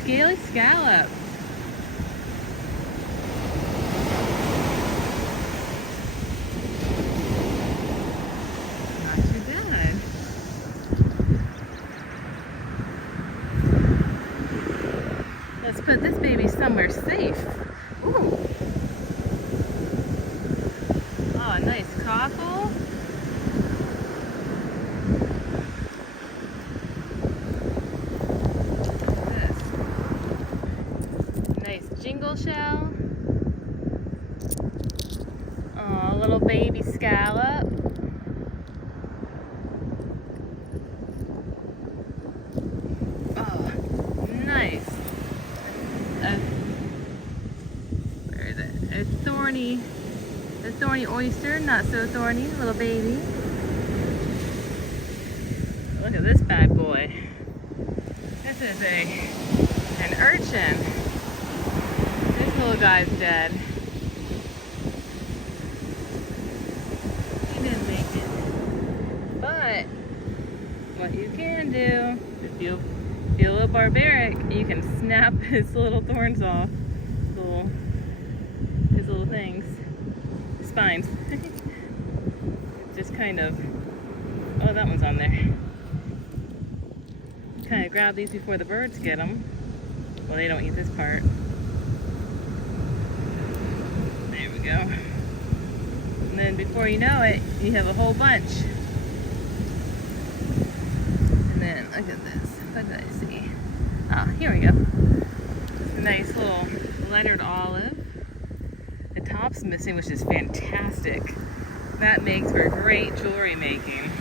Scaly scallop. Not too bad. Let's put this baby somewhere safe. Ooh. Oh, a nice cockle. Jingle shell. Oh, a little baby scallop. Oh, nice. Where is it? A thorny oyster, not so thorny, little baby. Look at this bad boy. This is an urchin. This little guy's dead. He didn't make it. But what you can do, if you feel a little barbaric, you can snap his little thorns off. His little things. Spines. Just kind of, oh, that one's on there. Kind of grab these before the birds get them. Well, they don't eat this part. There we go. And then before you know it, you have a whole bunch. And then look at this. What did I see? Ah, here we go. A nice little lettered olive. The top's missing, which is fantastic. That makes for great jewelry making.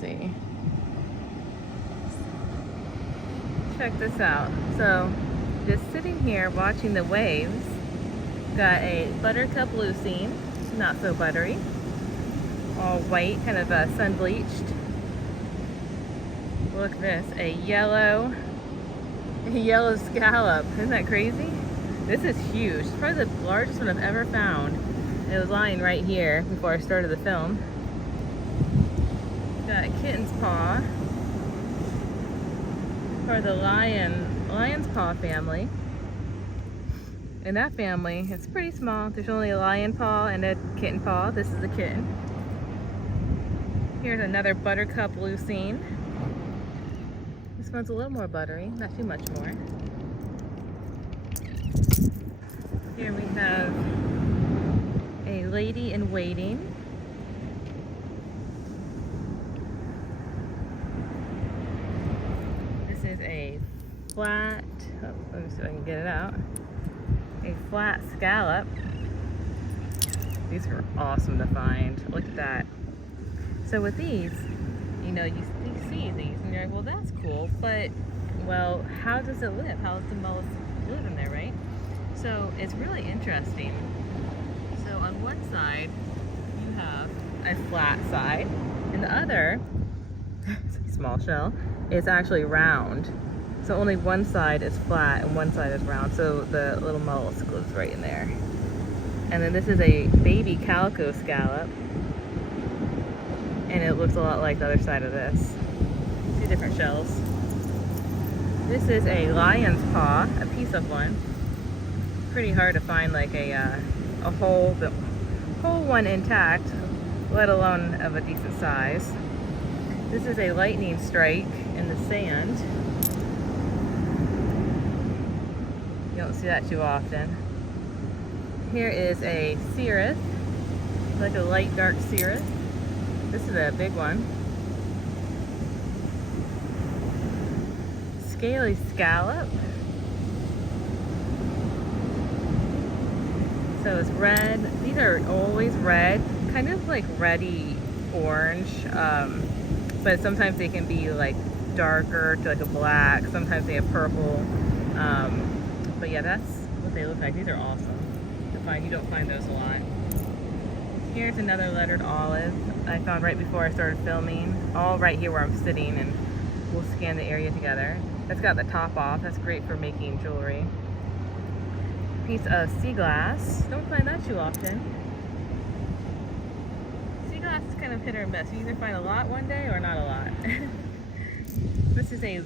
See. Check this out. So, just sitting here watching the waves, got a buttercup leucine, not so buttery, all white, kind of sun bleached. Look at this, a yellow scallop. Isn't that crazy? This is huge. It's probably the largest one I've ever found. It was lying right here before I started the film. Got kitten's paw, part of the lion's paw family. In that family, it's pretty small. There's only a lion paw and a kitten paw. This is a kitten. Here's another buttercup leucine. This one's a little more buttery, not too much more. Here we have a lady in waiting. flat, oh, let me see if I can get it out, a flat scallop. These are awesome to find. Look at that. So with these, you know, you see these and you're like, well, that's cool, but, well, how does it live? How does the mollusk live in there, right? So it's really interesting. So on one side, you have a flat side, and the other, small shell, is actually round. So only one side is flat and one side is round. So the little mollusk lives right in there. And then this is a baby calico scallop. And it looks a lot like the other side of this. Two different shells. This is a lion's paw, a piece of one. Pretty hard to find like a whole one intact, let alone of a decent size. This is a lightning strike in the sand. You don't see that too often. Here is a cirrus, like a light dark cirrus. This is a big one. Scaly scallop. So it's red. These are always red, kind of like reddy orange, but sometimes they can be like darker to like a black. Sometimes they have purple. But yeah, that's what they look like. These are awesome to find. You don't find those a lot. Here's another lettered olive I found right before I started filming. All right here where I'm sitting, and we'll scan the area together. That's got the top off. That's great for making jewelry. Piece of sea glass. Don't find that too often. Sea glass is kind of hit or miss. You either find a lot one day or not a lot. This is a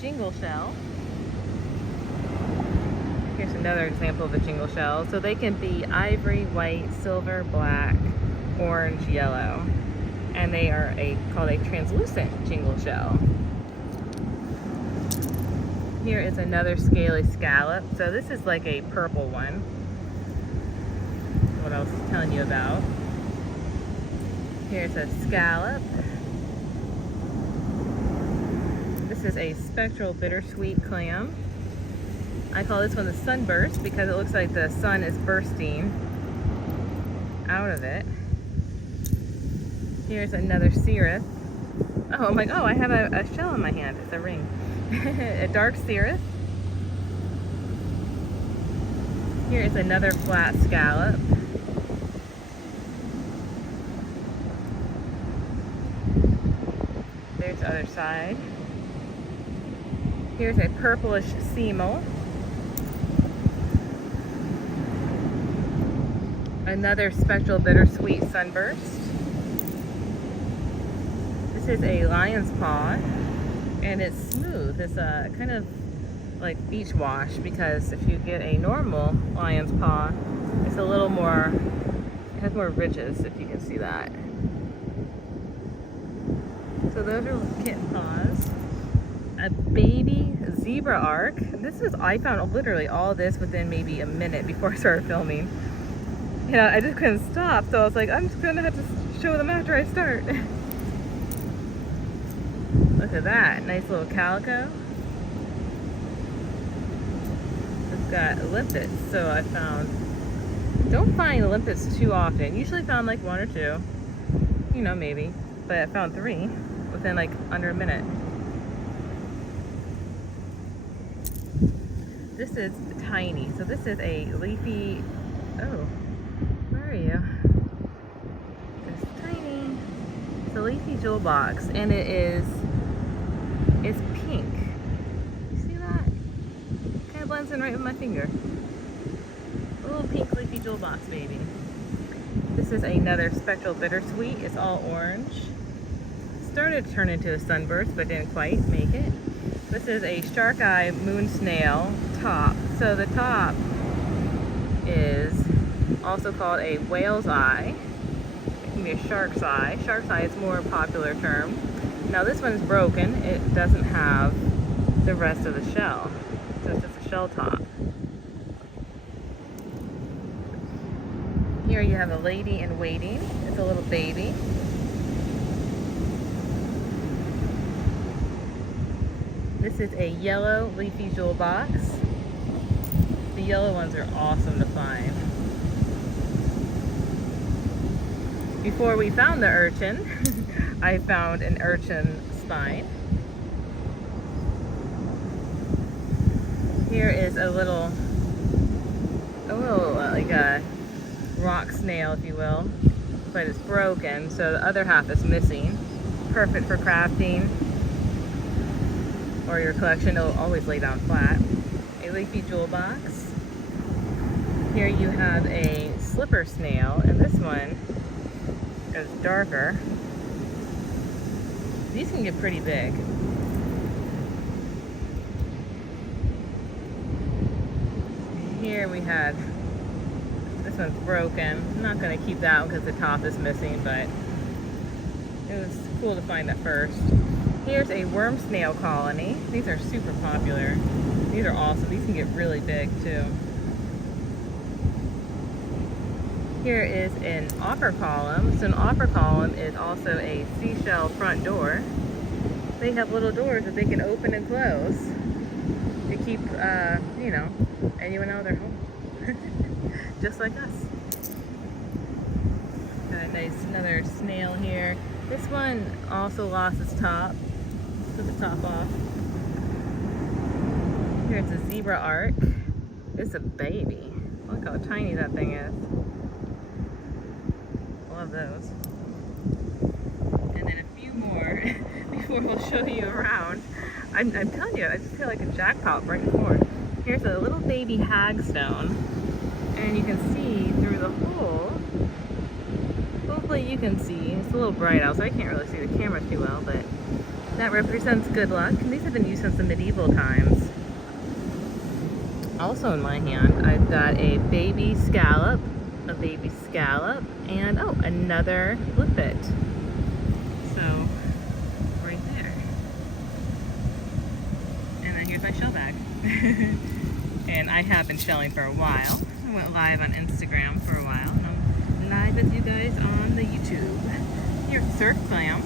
jingle shell. Here's another example of a jingle shell. So they can be ivory, white, silver, black, orange, yellow. And they are called a translucent jingle shell. Here is another scaly scallop. So this is like a purple one. What I was telling you about. Here's a scallop. This is a spectral bittersweet clam. I call this one the sunburst because it looks like the sun is bursting out of it. Here's another cirrus. Oh, I'm like, oh, I have a shell in my hand. It's a ring. A dark cirrus. Here is another flat scallop. There's the other side. Here's a purplish seamel. Another spectral bittersweet sunburst. This is a lion's paw, and it's smooth. It's a kind of like beach wash, because if you get a normal lion's paw, it's a little more, it has more ridges, if you can see that. So those are kitten paws. A baby zebra arc. I found literally all this within maybe a minute before I started filming. You know, I just couldn't stop, so I was like, I'm just gonna have to show them after I start. Look at that, nice little calico. It's got limpets, so I don't find limpets too often. Usually found like one or two, you know, maybe, but I found 3 within like under a minute. This is tiny, so this is a leafy, oh, where are you? It's tiny. It's a leafy jewel box, and it's pink. You see that? Kind of blends in right with my finger. A little pink leafy jewel box, baby. This is another spectral bittersweet. It's all orange. Started to turn into a sunburst, but didn't quite make it. This is a shark eye moon snail top. So the top is also called a whale's eye. It can be a shark's eye. Shark's eye is a more popular term. Now this one's broken. It doesn't have the rest of the shell. So it's just a shell top. Here you have a lady in waiting. It's a little baby. This is a yellow leafy jewel box. The yellow ones are awesome to find. Before we found the urchin, I found an urchin spine. Here is a little like a rock snail, if you will, but it's broken, so the other half is missing. Perfect for crafting or your collection. It'll always lay down flat. A leafy jewel box. Here you have a slipper snail, and this one is darker. These can get pretty big. Here we had, this one's broken. I'm not going to keep that one because the top is missing, but it was cool to find that first. Here's a worm snail colony. These are super popular. These are awesome. These can get really big too. Here is an otter column. So an otter column is also a seashell front door. They have little doors that they can open and close to keep, you know, anyone out of their home. Just like us. Got a nice another snail here. This one also lost its top. Took the top off. Here's a zebra arc. It's a baby. Look how tiny that thing is. Love those. And then a few more before we'll show you around. I'm telling you, I just feel like a jackpot right before. Here's a little baby hagstone, and you can see through the hole. Hopefully you can see. It's a little bright out, so I can't really see the camera too well, but that represents good luck. And these have been used since the medieval times. Also in my hand, I've got a baby scallop, and oh, another limpet. So, right there. And then here's my shell bag. And I have been shelling for a while. I went live on Instagram for a while. And I'm live with you guys on the YouTube. Here's surf clam.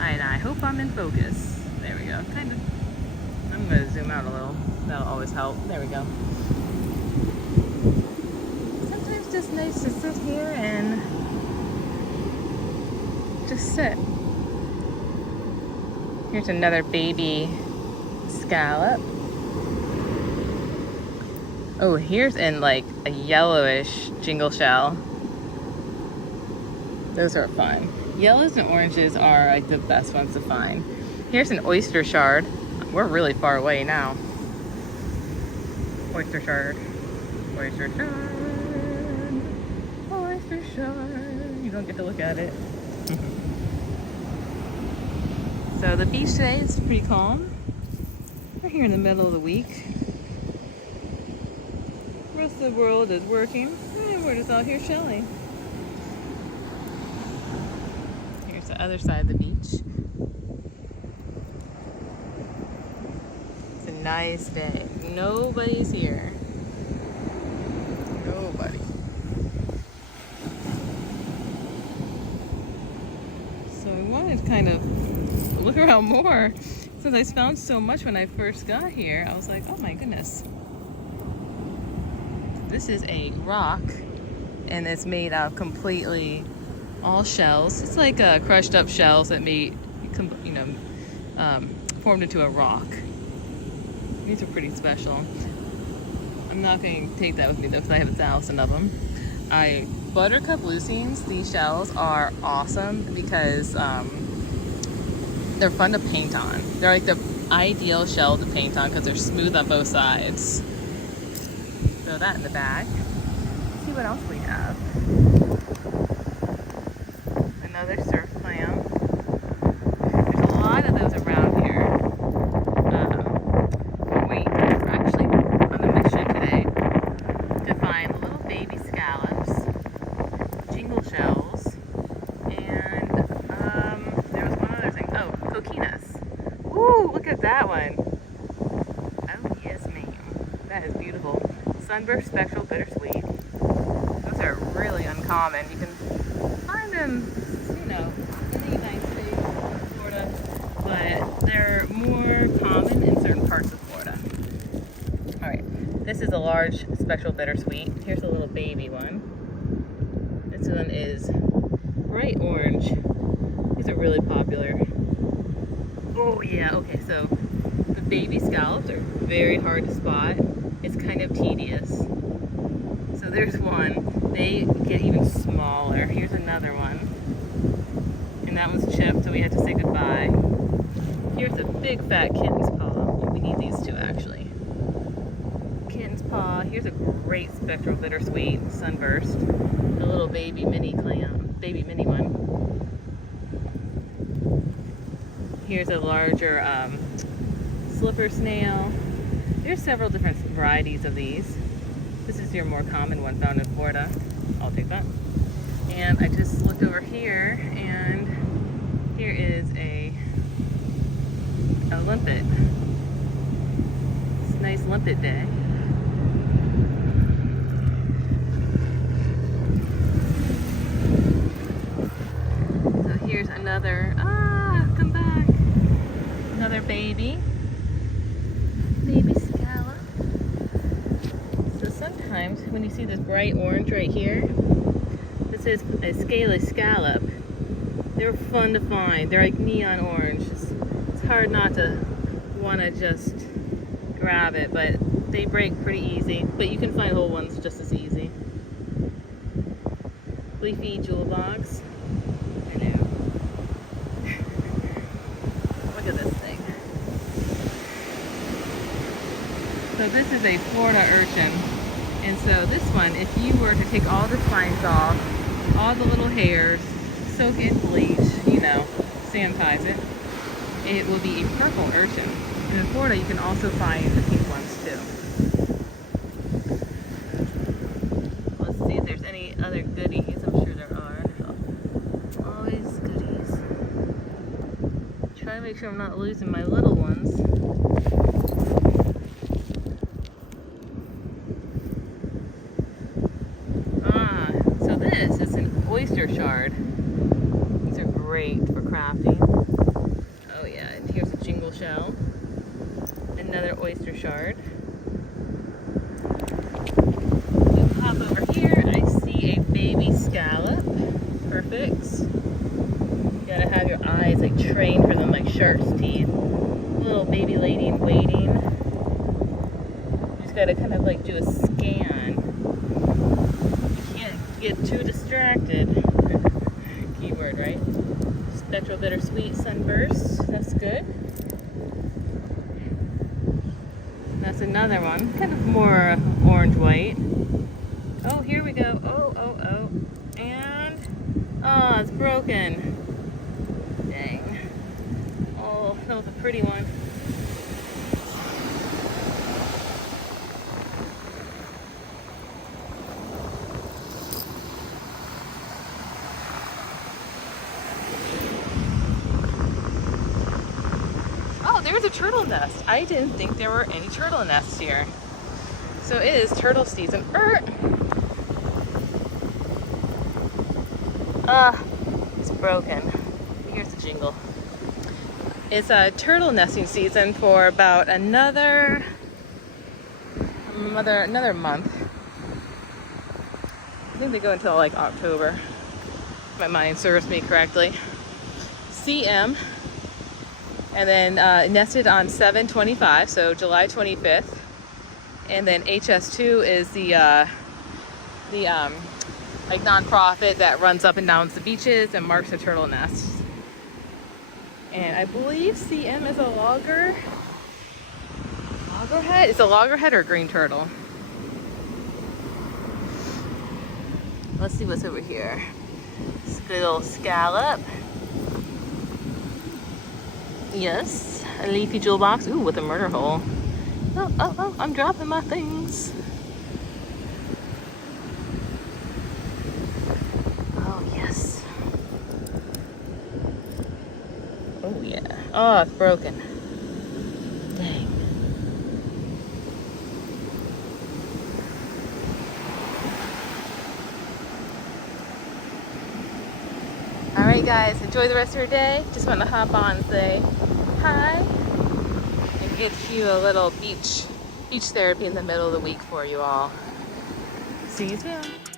And I hope I'm in focus. There we go, kind of. I'm gonna zoom out a little. That'll always help. There we go. Sometimes it's just nice to sit here and just sit. Here's another baby scallop. Oh, here's in like a yellowish jingle shell. Those are fun. Yellows and oranges are like the best ones to find. Here's an oyster shard. We're really far away now. Oyster shard. Oyster shard. Oyster shard. You don't get to look at it. So the beach today is pretty calm. We're here in the middle of the week. The rest of the world is working. And we're just out here shelling. Here's the other side of the beach. It's a nice day. Nobody's here. Nobody. So I wanted to kind of look around more since I found so much when I first got here. I was like, oh my goodness. This is a rock, and it's made out of completely all shells. It's like crushed up shells that made, you know, formed into a rock. These are pretty special. I'm not going to take that with me though because I have 1,000 of them. Buttercup leucines, these shells are awesome because they're fun to paint on. They're like the ideal shell to paint on because they're smooth on both sides. Throw that in the bag. Let's see what else we have. Another surf clam. There's a lot of those around here. We're actually on a mission today to find little baby scallops, jingle shells, and there was one other thing. Oh, coquinas. Ooh, look at that one. Oh yes, ma'am. That is beautiful. Sunburst spectral bittersweet. Those are really uncommon. You can find them, you know, in the United States, Florida, but more common in certain parts of Florida. All right, this is a large spectral bittersweet. Here's a little baby one. This one is bright orange. These are really popular. Oh yeah, okay, so the baby scallops are very hard to spot. It's kind of tedious. So there's one. They get even smaller. Here's another one. And that one's chipped, so we had to say goodbye. Here's a big fat kitten's paw. We need these two actually. Kitten's paw. Here's a great spectral bittersweet sunburst. The little baby mini clam, baby mini one. Here's a larger slipper snail. There's several different varieties of these. This is your more common one found in Florida. I'll take that. And I just looked over here, and here is a limpet. It's a nice limpet day. So here's another, come back. Another baby scallop. So sometimes when you see this bright orange right here, this is a scaly scallop. They're fun to find. They're like neon orange. It's hard not to want to just grab it, but they break pretty easy. But you can find whole ones just as easy. Leafy jewel box. Hello. Look at this thing. So this is a Florida urchin. And so this one, if you were to take all the spines off, all the little hairs, soak in bleach, you know, sanitize it, it will be a purple urchin. And in Florida, you can also find the pink ones too. Let's see if there's any other goodies. I'm sure there are. There's always goodies. Try to make sure I'm not losing my little ones. This is an oyster shard. These are great for crafting. Oh yeah, and here's a jingle shell. Another oyster shard. We pop over here, I see a baby scallop. Perfect. You gotta have your eyes like trained for them like shark's teeth. Little baby lady in waiting. You just gotta kind of like do a scan. Get too distracted. Keyword, right? Spectral bittersweet sunburst. That's good. That's another one. Kind of more orange white. Oh, here we go. Oh. And it's broken. Dang. Oh, that was a pretty one. There's a turtle nest. I didn't think there were any turtle nests here. So it is turtle season. It's broken. Here's the jingle. It's a turtle nesting season for about another month. I think they go until like October, if my mind serves me correctly. CM. And then nested on 7/25, so July 25th. And then HS2 is the like nonprofit that runs up and down the beaches and marks the turtle nests. And I believe CM is a loggerhead. It's a loggerhead or green turtle. Let's see what's over here. Little scallop. Yes, a leafy jewel box. Ooh, with a murder hole. Oh, I'm dropping my things. Oh, yes. Oh, yeah. Oh, it's broken. Dang. Alright guys, enjoy the rest of your day. Just want to hop on and say hi. get you a little beach therapy in the middle of the week for you all. See you soon.